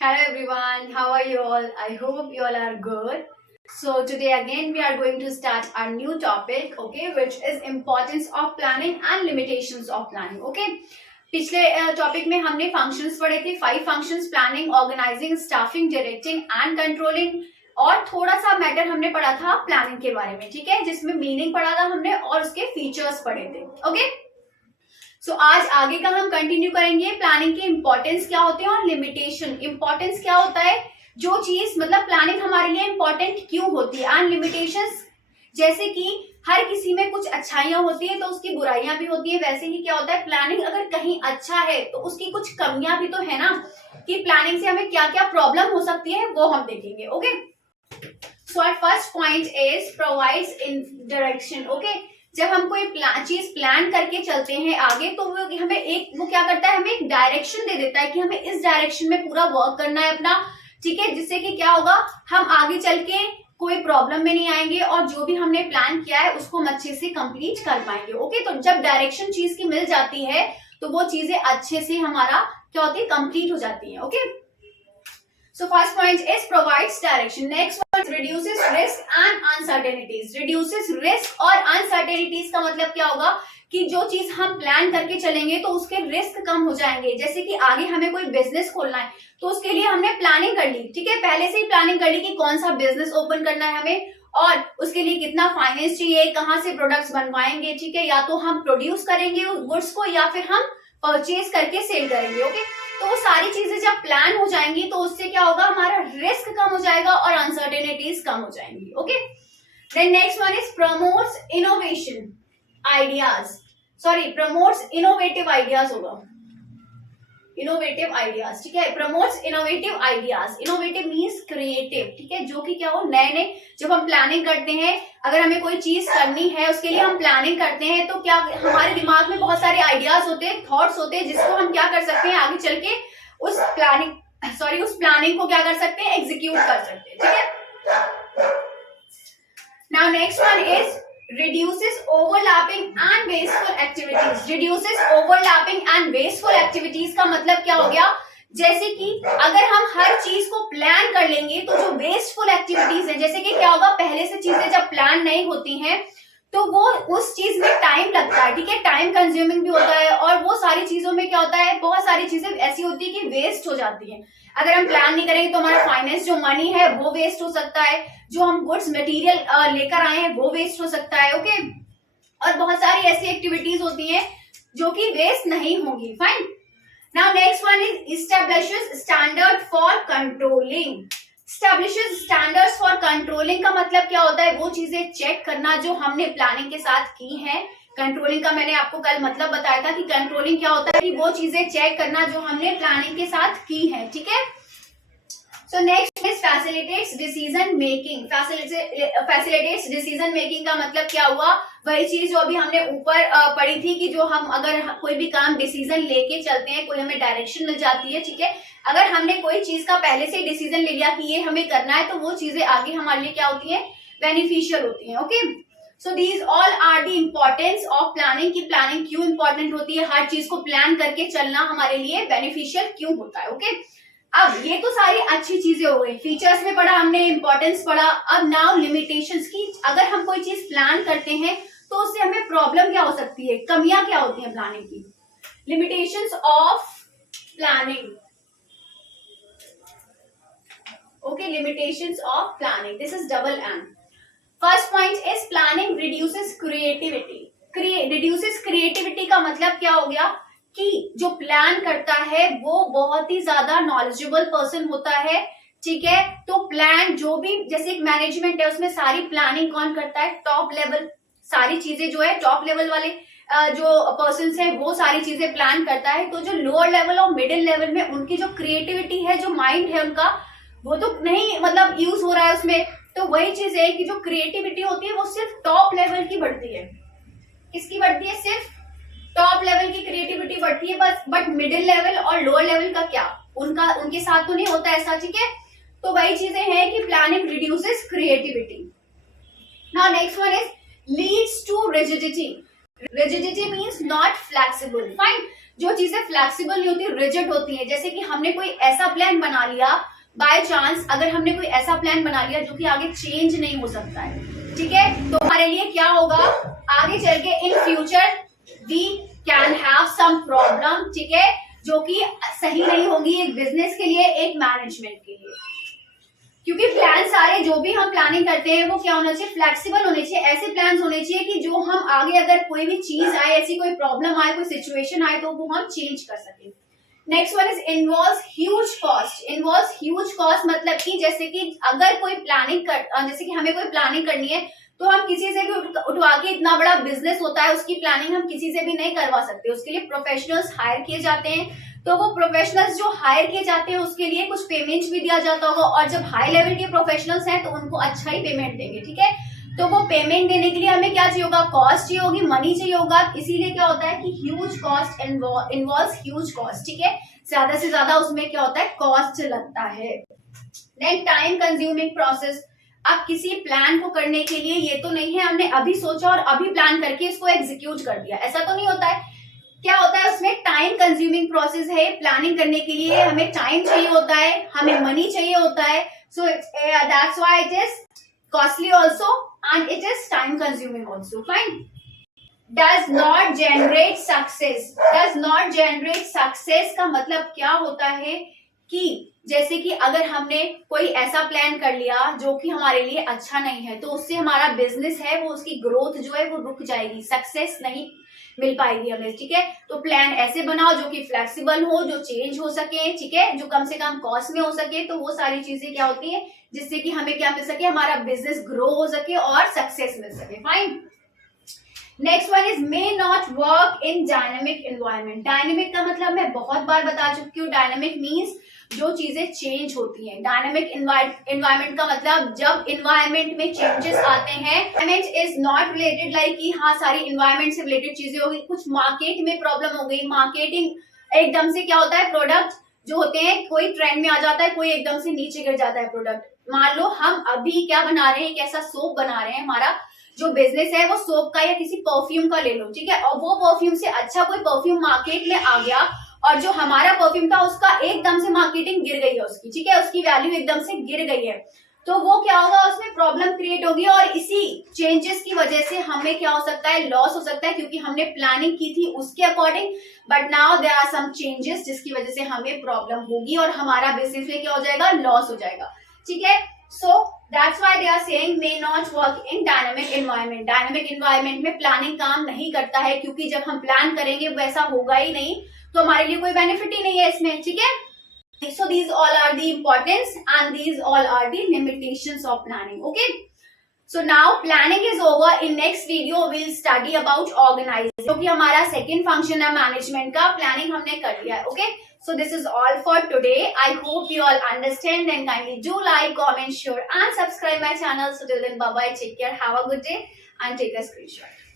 Hello everyone, how are you all? I hope you all are good. So today again we are going to start our new topic, okay, which is importance of planning and limitations of planning, okay. पिछले topic में हमने functions पढ़े थे, 5 functions: planning, organising, staffing, directing and controlling. और थोड़ा सा matter हमने पढ़ा था प्लानिंग के बारे में, ठीक है, जिसमें मीनिंग पढ़ा था हमने और उसके फीचर्स पढ़े थे, ओके। सो आज आगे का हम कंटिन्यू करेंगे। प्लानिंग की इंपॉर्टेंस क्या होती है और लिमिटेशन। इंपॉर्टेंस क्या होता है, जो चीज मतलब प्लानिंग हमारे लिए इंपॉर्टेंट क्यों होती है, एंड लिमिटेशंस जैसे कि हर किसी में कुछ अच्छाइयां होती है तो उसकी बुराइयां भी होती है, वैसे ही क्या होता है प्लानिंग अगर कहीं अच्छा है तो उसकी कुछ कमियां भी तो है ना, कि प्लानिंग से हमें क्या क्या प्रॉब्लम हो सकती है वो हम देखेंगे, okay. So our first point is provides in direction, okay. जब हम कोई चीज प्लान करके चलते हैं आगे तो वो हमें वो क्या करता है, हमें एक डायरेक्शन दे देता है कि हमें इस डायरेक्शन में पूरा वर्क करना है अपना, ठीक है, जिससे कि क्या होगा, हम आगे चल के कोई प्रॉब्लम में नहीं आएंगे और जो भी हमने प्लान किया है उसको हम अच्छे से कंप्लीट कर पाएंगे, ओके। तो जब डायरेक्शन चीज की मिल जाती है तो वो चीजें अच्छे से हमारा क्या होती है, कंप्लीट हो जाती है, okay. So first point is provides direction. Next one reduces risk and uncertainties. Reduces risk और uncertainties का मतलब क्या होगा कि जो चीज हम प्लान करके चलेंगे तो उसके रिस्क कम हो जाएंगे। जैसे कि आगे हमें कोई बिजनेस खोलना है तो उसके लिए हमने प्लानिंग कर ली, ठीक है, पहले से ही प्लानिंग कर ली कि कौन सा बिजनेस ओपन करना है हमें और उसके लिए कितना फाइनेंस चाहिए, कहाँ से प्रोडक्ट्स बनवाएंगे, ठीक है, या तो हम प्रोड्यूस करेंगे उस गुड्स को या फिर हम परचेज करके सेल करेंगे, ओके। तो वो सारी चीजें जब प्लान हो जाएंगी तो उससे क्या होगा, हमारा रिस्क कम हो जाएगा और अनसर्टेनिटीज कम हो जाएंगी, okay. Then next one is promotes innovation ideas, promotes innovative ideas होगा, इनोवेटिव आइडियाज, ठीक है, promotes innovative ideas. Innovative means creative, ठीक है, जो कि क्या हो, नए नए। जब हम प्लानिंग करते हैं, अगर हमें कोई चीज करनी है उसके लिए हम प्लानिंग करते हैं तो क्या हमारे दिमाग में बहुत सारे आइडियाज होते हैं, थॉट्स होते हैं, जिसको हम क्या कर सकते हैं आगे चल के उस प्लानिंग को क्या कर सकते हैं, एग्जीक्यूट कर सकते हैं, ठीक है। Now next one is reduces overlapping and wasteful activities. Reduces overlapping and wasteful activities का मतलब क्या हो गया, जैसे कि अगर हम हर चीज को प्लान कर लेंगे तो जो वेस्टफुल एक्टिविटीज है, जैसे कि क्या होगा, पहले से चीजें जब प्लान नहीं होती हैं तो वो उस चीज में टाइम लगता है, ठीक है, टाइम कंज्यूमिंग भी होता है और वो सारी चीजों में क्या होता है, बहुत सारी चीजें ऐसी होती है कि वेस्ट हो जाती है। अगर हम प्लान नहीं करेंगे तो हमारा फाइनेंस जो मनी है वो वेस्ट हो सकता है, जो हम गुड्स मटेरियल लेकर आए हैं वो वेस्ट हो सकता है, ओके। और बहुत सारी ऐसी एक्टिविटीज होती हैं जो कि वेस्ट नहीं होंगी, fine. Now next one is establishes standard for controlling. Establishes standards for controlling का मतलब क्या होता है, वो चीजें चेक करना जो हमने प्लानिंग के साथ की है। कंट्रोलिंग का मैंने आपको कल मतलब बताया था कि कंट्रोलिंग क्या होता है, कि वो चीजें चेक करना जो हमने प्लानिंग के साथ की है, ठीक है। So next is facilitates decision making. Facilitates decision making का मतलब क्या हुआ, वही चीज जो अभी हमने ऊपर पढ़ी थी कि जो हम अगर कोई भी काम डिसीजन लेके चलते हैं, कोई हमें डायरेक्शन मिल जाती है, ठीक है, अगर हमने कोई चीज का पहले से डिसीजन ले लिया कि ये हमें करना है तो वो चीजें आगे हमारे लिए क्या होती है, बेनिफिशियल होती है, okay. So these all are the importance of planning, की प्लानिंग क्यों इंपॉर्टेंट होती है, हर चीज को प्लान करके चलना हमारे लिए बेनिफिशियल क्यों होता है, ओके। अब ये तो सारी अच्छी चीजें हो गई, फीचर्स में पढ़ा हमने, इंपॉर्टेंस पढ़ा। अब नाउ लिमिटेशंस की, अगर हम कोई चीज प्लान करते हैं तो उससे हमें प्रॉब्लम क्या हो सकती है, कमियां क्या होती हैं प्लानिंग की। Limitations of planning, okay, limitations of planning, this is double M. First point is planning reduces creativity. Reduces creativity का मतलब क्या हो गया कि जो प्लान करता है वो बहुत ही ज्यादा नॉलेजेबल पर्सन होता है, ठीक है। तो प्लान जो भी, जैसे एक मैनेजमेंट है उसमें सारी प्लानिंग कौन करता है, टॉप लेवल, सारी चीजें जो है टॉप लेवल वाले जो पर्सन है वो सारी चीजें प्लान करता है। तो जो लोअर लेवल और मिडिल लेवल में उनकी जो क्रिएटिविटी है, जो माइंड है उनका, वो तो नहीं मतलब यूज हो रहा है उसमें। तो वही चीज है कि जो क्रिएटिविटी होती है वो सिर्फ टॉप लेवल की बढ़ती है। किसकी बढ़ती है, सिर्फ टॉप लेवल की क्रिएटिविटी बढ़ती है बस, बट मिडिल लेवल और लोअर लेवल का क्या, उनके साथ तो नहीं होता ऐसा, ठीक है। तो वही चीजें हैं कि planning reduces creativity. Now next one is leads to rigidity. Rigidity means not flexible, fine. जो चीजें फ्लेक्सिबल नहीं होती, रिजिड होती है। जैसे कि हमने कोई ऐसा प्लान बना लिया, बाय चांस अगर हमने कोई ऐसा प्लान बना लिया जो कि आगे चेंज नहीं हो सकता है, ठीक है, तो हमारे लिए क्या होगा, आगे चल के in future we can have some problem, ठीक है, जो कि सही नहीं होगी एक बिजनेस के लिए, एक मैनेजमेंट के लिए। क्योंकि प्लान सारे जो भी हम प्लानिंग करते हैं वो क्या होना चाहिए, फ्लेक्सिबल होने चाहिए। ऐसे प्लान होने चाहिए कि जो हम आगे अगर कोई भी चीज आए, ऐसी कोई प्रॉब्लम आए, कोई सिचुएशन आए, तो वो हम चेंज कर सकें। Next one is involves huge cost. Involves huge cost मतलब कि जैसे कि अगर कोई प्लानिंग कर, जैसे कि हमें कोई प्लानिंग करनी है तो हम किसी से भी उठवा के, इतना बड़ा बिजनेस होता है उसकी प्लानिंग हम किसी से भी नहीं करवा सकते, उसके लिए प्रोफेशनल्स हायर किए जाते हैं। तो वो प्रोफेशनल्स जो हायर किए जाते हैं उसके लिए कुछ पेमेंट भी दिया जाता होगा, और जब हाई लेवल के प्रोफेशनल्स हैं तो उनको अच्छा ही पेमेंट देंगे, ठीक है। तो वो पेमेंट देने के लिए हमें क्या चाहिए होगा, कॉस्ट चाहिए होगी, मनी चाहिए होगा। इसीलिए क्या होता है कि huge cost involves huge cost, ठीक है, ज्यादा से ज्यादा उसमें क्या होता है, कॉस्ट लगता है। Then time consuming process. अब किसी प्लान को करने के लिए ये तो नहीं है हमने अभी सोचा और अभी प्लान करके इसको एग्जीक्यूट कर दिया, ऐसा तो नहीं होता है। क्या होता है उसमें, टाइम कंज्यूमिंग प्रोसेस है। प्लानिंग करने के लिए हमें टाइम चाहिए होता है, हमें मनी चाहिए होता है। So that's why it is costly also and it is time consuming also, fine. Does not generate success. Does not generate success का मतलब क्या होता है कि जैसे कि अगर हमने कोई ऐसा प्लान कर लिया जो कि हमारे लिए अच्छा नहीं है, तो उससे हमारा बिजनेस है वो, उसकी ग्रोथ जो है वो रुक जाएगी, सक्सेस नहीं मिल पाएगी हमें, ठीक है। तो प्लान ऐसे बनाओ जो कि फ्लेक्सिबल हो, जो चेंज हो सके, ठीक है, जो कम से कम कॉस्ट में हो सके। तो वो सारी चीजें क्या होती है जिससे कि हमें क्या मिल सके, हमारा बिजनेस ग्रो हो सके और सक्सेस मिल सके, fine. Next one is may not work in dynamic environment. Dynamic का मतलब मैं बहुत बार बता चुकी हूँ, डायनेमिक मीन्स जो चीजें चेंज होती हैं। डायनेमिक एनवायरनमेंट का मतलब जब एनवायरनमेंट में चेंजेस आते हैं। Environment is not related like कि हाँ सारी एनवायरनमेंट से रिलेटेड चीजें होगी, कुछ मार्केट में प्रॉब्लम हो गई, मार्केटिंग एकदम से क्या होता है, प्रोडक्ट जो होते हैं कोई ट्रेंड में आ जाता है, कोई एकदम से नीचे गिर जाता है प्रोडक्ट। मान लो हम अभी क्या बना रहे हैं, एक ऐसा सोप बना रहे हैं, हमारा जो बिजनेस है वो सोप का या किसी परफ्यूम का ले लो, ठीक है, और वो परफ्यूम से अच्छा कोई परफ्यूम मार्केट में आ गया और जो हमारा परफ्यूम था उसका एकदम से मार्केटिंग गिर गई है उसकी, ठीक है, उसकी वैल्यू एकदम से गिर गई है। तो वो क्या होगा, उसमें प्रॉब्लम क्रिएट होगी और इसी चेंजेस की वजह से हमें क्या हो सकता है, लॉस हो सकता है, क्योंकि हमने प्लानिंग की थी उसके according, but now there are some changes जिसकी वजह से हमें प्रॉब्लम होगी और हमारा बिजनेस में क्या हो जाएगा, लॉस हो जाएगा, ठीक है। So that's why they are saying may not work in dynamic environment. Dynamic environment में प्लानिंग काम नहीं करता है, क्योंकि जब हम प्लान करेंगे वैसा होगा ही नहीं, तो हमारे लिए कोई बेनिफिट ही नहीं है इसमें, ठीक है। So these all are the importance and these all are the limitations of planning. Okay. So now planning is over. In next video we'll study about organizing, क्योंकि हमारा second function है मैनेजमेंट का, planning हमने कर लिया है, okay. So this is all for today. I hope you all understand and kindly do like, comment, share and subscribe my channel. So till then, bye bye, take care, have a good day and take a screenshot.